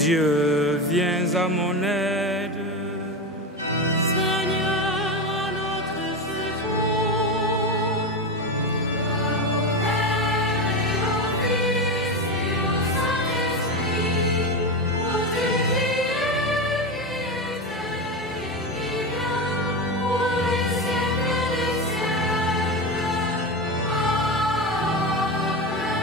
Dieu, viens à mon aide. Seigneur, à notre secours. Gloire au Père et au Fils et au Saint-Esprit, aujourd'hui et qui vient, pour les siècles des siècles. Amen.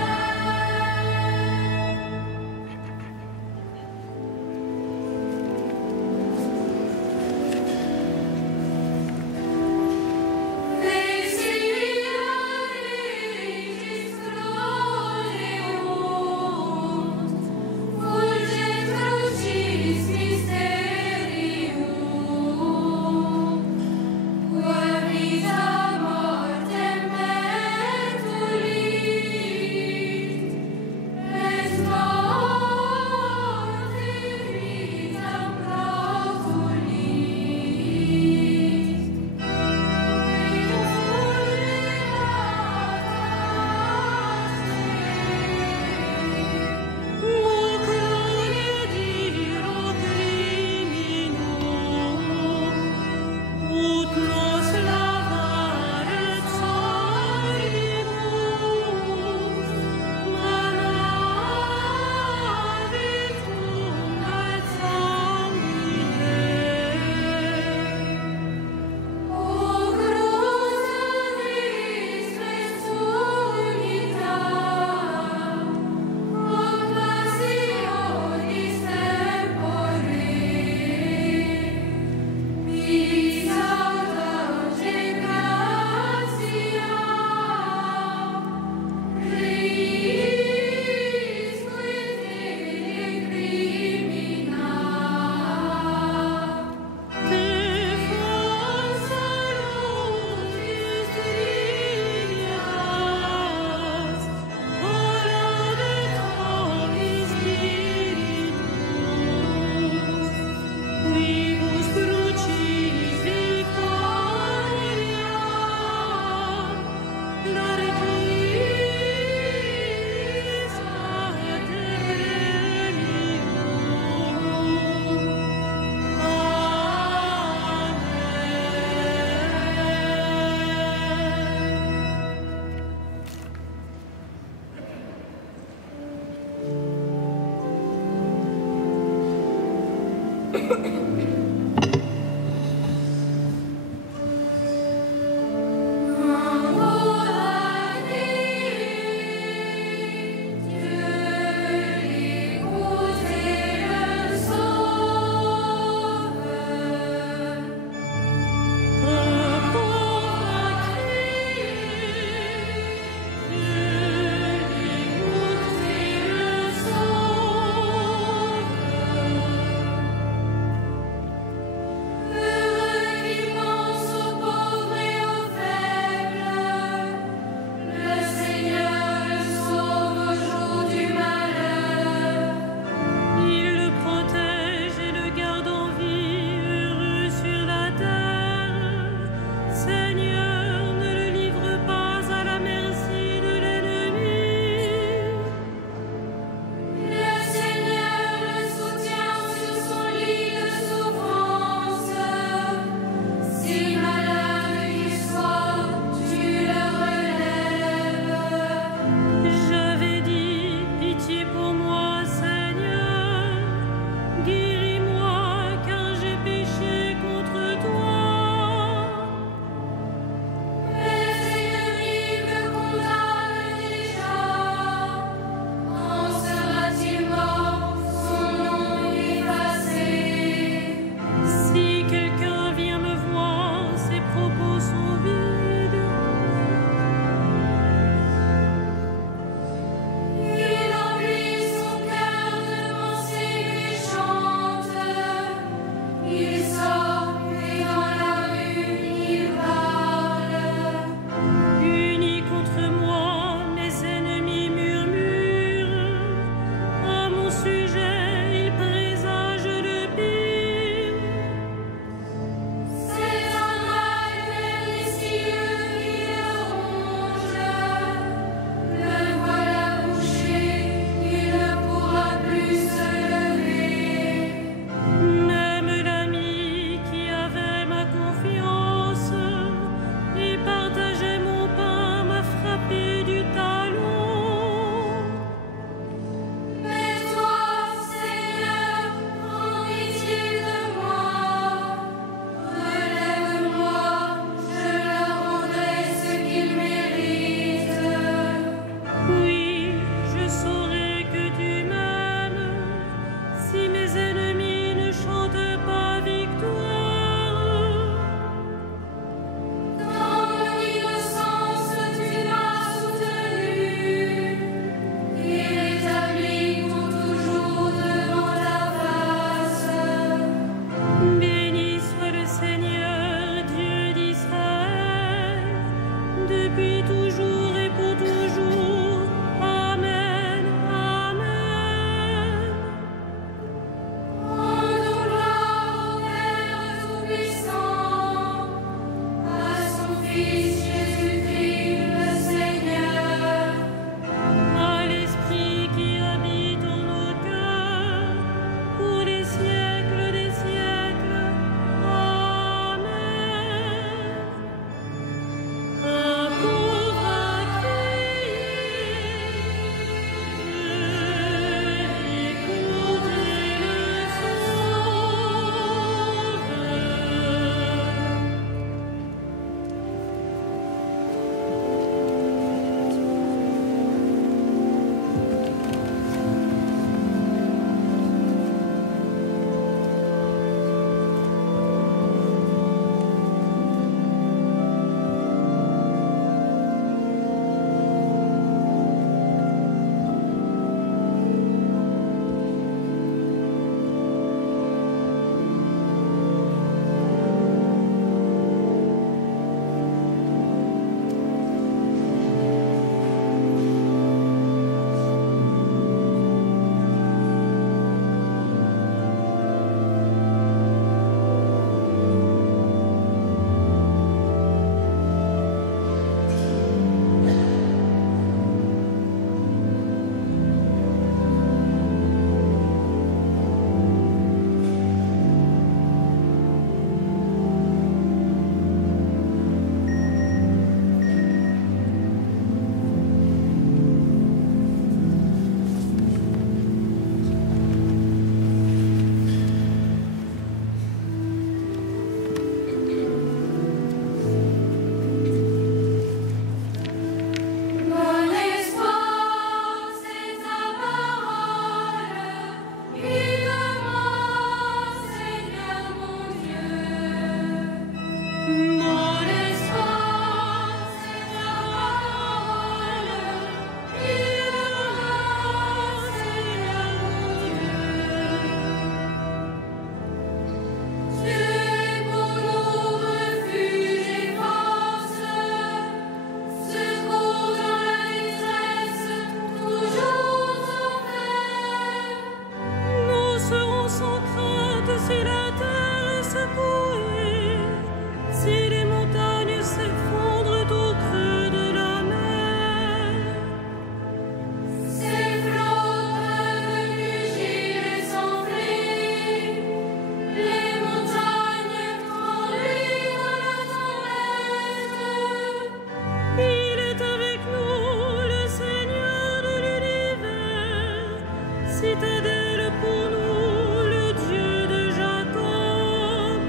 citadelle pour nous, le Dieu de Jacob.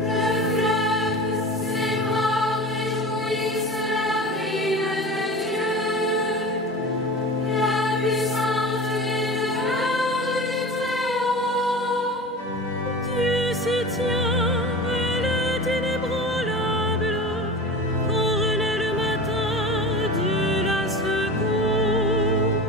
Le fleuve, ses bords réjouissent la ville de Dieu. La puissance des demeures du Très-Haut. Dieu s'y tient, elle est inébranlable. Quand renaît le matin, Dieu la secourt.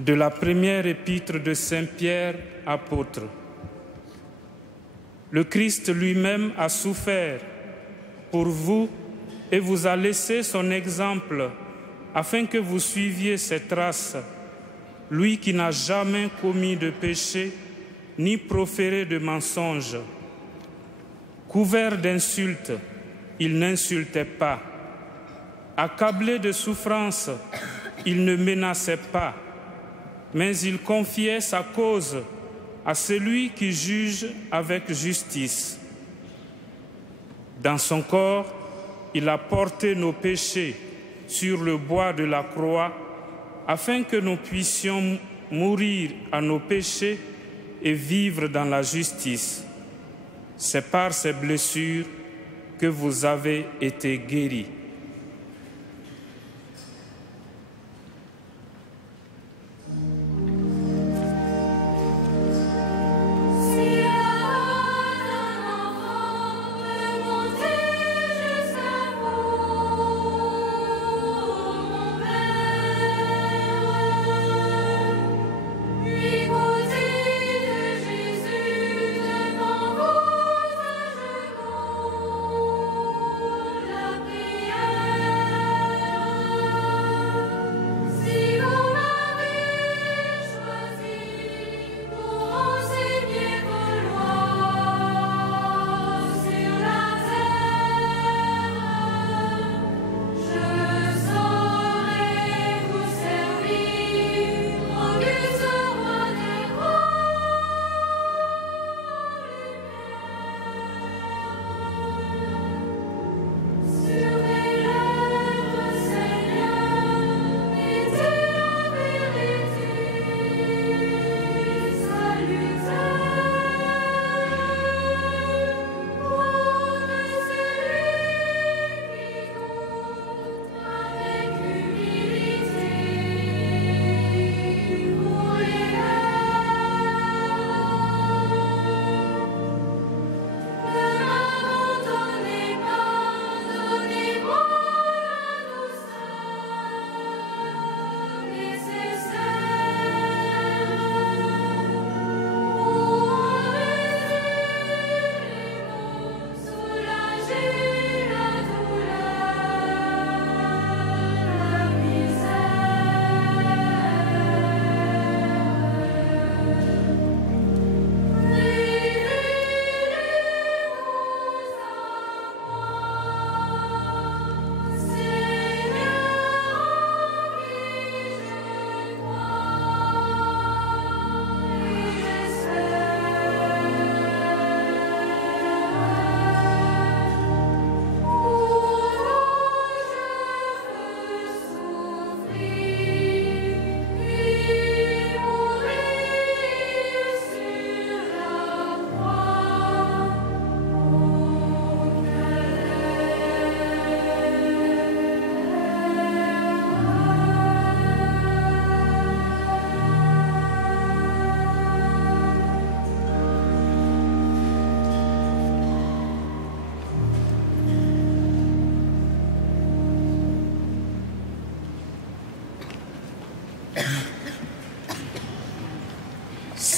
De la première épître de Saint Pierre, apôtre. Le Christ lui-même a souffert pour vous et vous a laissé son exemple afin que vous suiviez ses traces, lui qui n'a jamais commis de péché ni proféré de mensonges. Couvert d'insultes, il n'insultait pas. Accablé de souffrances, il ne menaçait pas, mais il confiait sa cause à celui qui juge avec justice. Dans son corps, il a porté nos péchés sur le bois de la croix, afin que nous puissions mourir à nos péchés et vivre dans la justice. C'est par ces blessures que vous avez été guéris.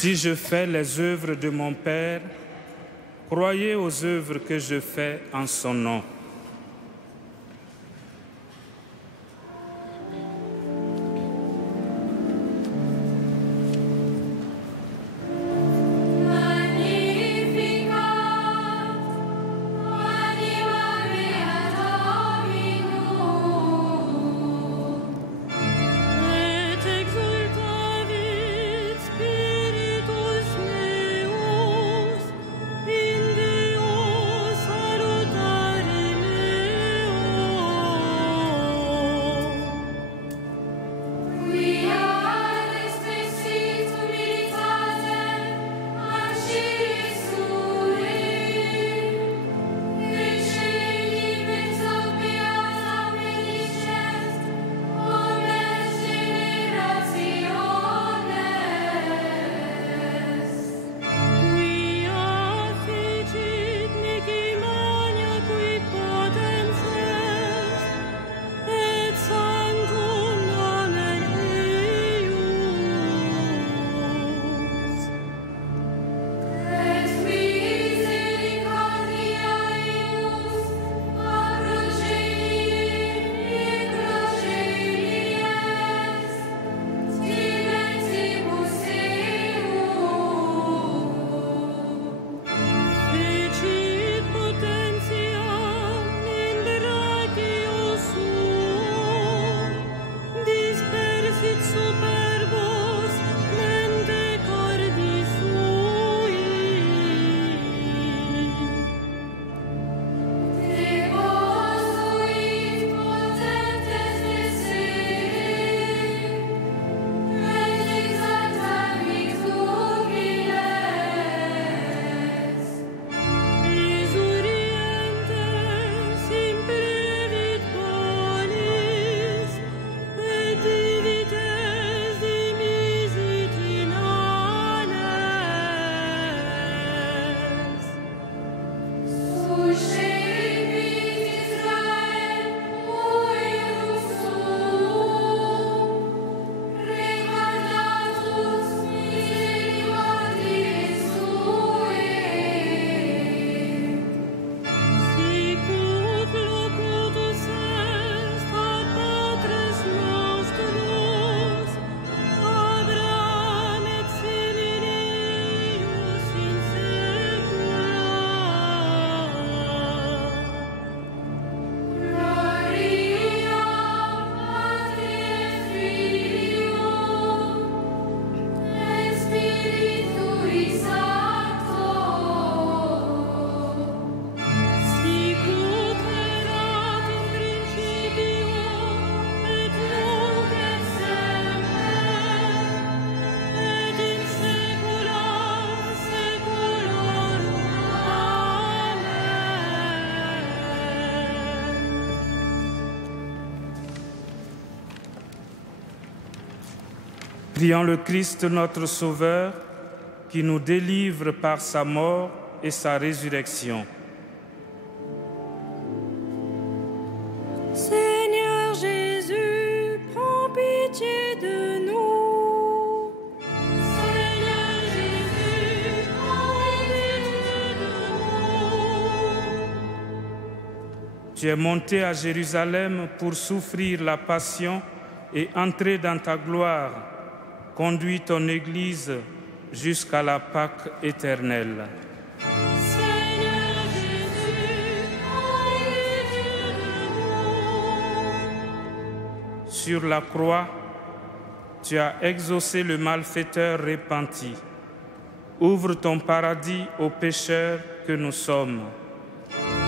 Si je fais les œuvres de mon Père, croyez aux œuvres que je fais en son nom. Salutare Prions le Christ notre Sauveur, qui nous délivre par sa mort et sa résurrection. Seigneur Jésus, prends pitié de nous. Seigneur Jésus, prends pitié de nous. Tu es monté à Jérusalem pour souffrir la passion et entrer dans ta gloire. Conduis ton Église jusqu'à la Pâque éternelle. Seigneur Jésus, prends pitié de nous. Sur la croix, tu as exaucé le malfaiteur repenti. Ouvre ton paradis aux pécheurs que nous sommes. Seigneur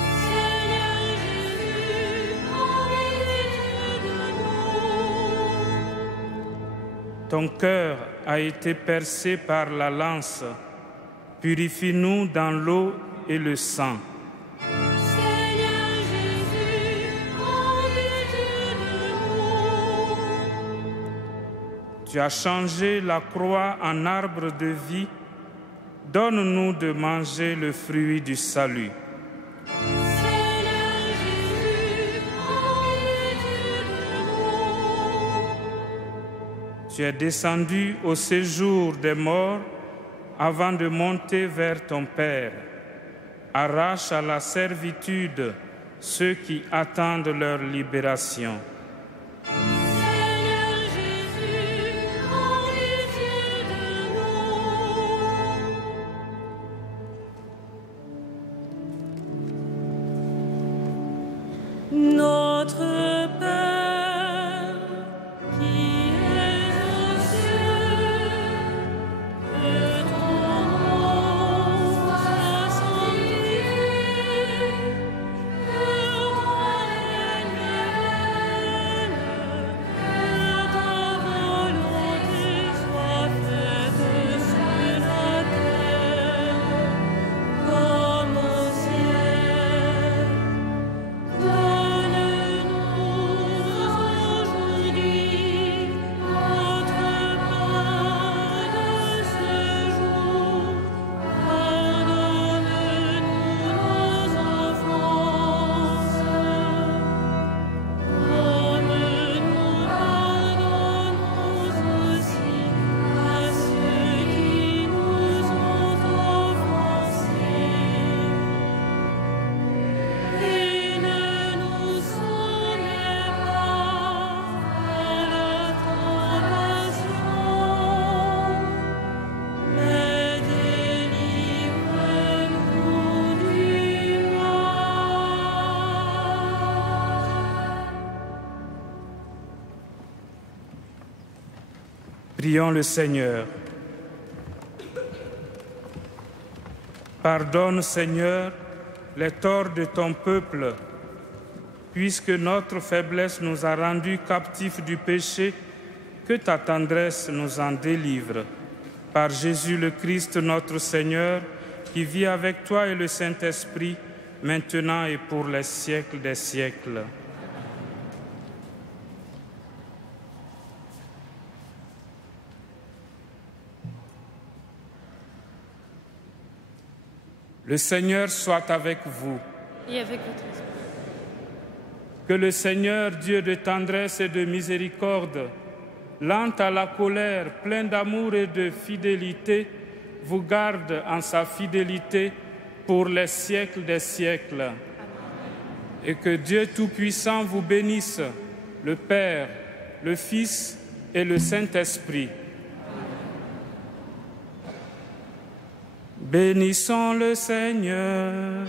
Jésus, prends pitié de nous. Ton cœur a été percé par la lance. Purifie-nous dans l'eau et le sang. Seigneur Jésus, prends pitié de nous. Tu as changé la croix en arbre de vie. Donne-nous de manger le fruit du salut. Seigneur Jésus, prends pitié de nous. Tu es descendu au séjour des morts avant de monter vers ton Père. Arrache à la servitude ceux qui attendent leur libération. Seigneur Jésus, prends pitié de nous. Notre Père, qui es aux cieux, que ton nom soit sanctifié, que ton règne vienne, que ta volonté soit faite sur la terre comme au ciel. Donne-nous aujourd'hui notre pain de ce jour. Pardonne-nous nos offenses, comme nous pardonnons aussi à ceux qui nous ont offensés. Et ne nous soumets pas à la tentation, mais délivre-nous du mal. Prions le Seigneur. Pardonne, Seigneur, les torts de ton peuple, puisque notre faiblesse nous a rendus captifs du péché, que ta tendresse nous en délivre. Par Jésus le Christ, notre Seigneur, qui vit avec toi et le Saint-Esprit, maintenant et pour les siècles des siècles. Le Seigneur soit avec vous. Et avec votre esprit. Que le Seigneur, Dieu de tendresse et de miséricorde, lent à la colère, plein d'amour et de fidélité, vous garde en sa fidélité pour les siècles des siècles. Amen. Et que Dieu Tout-Puissant vous bénisse, le Père, le Fils et le Saint-Esprit. Bénissons le Seigneur.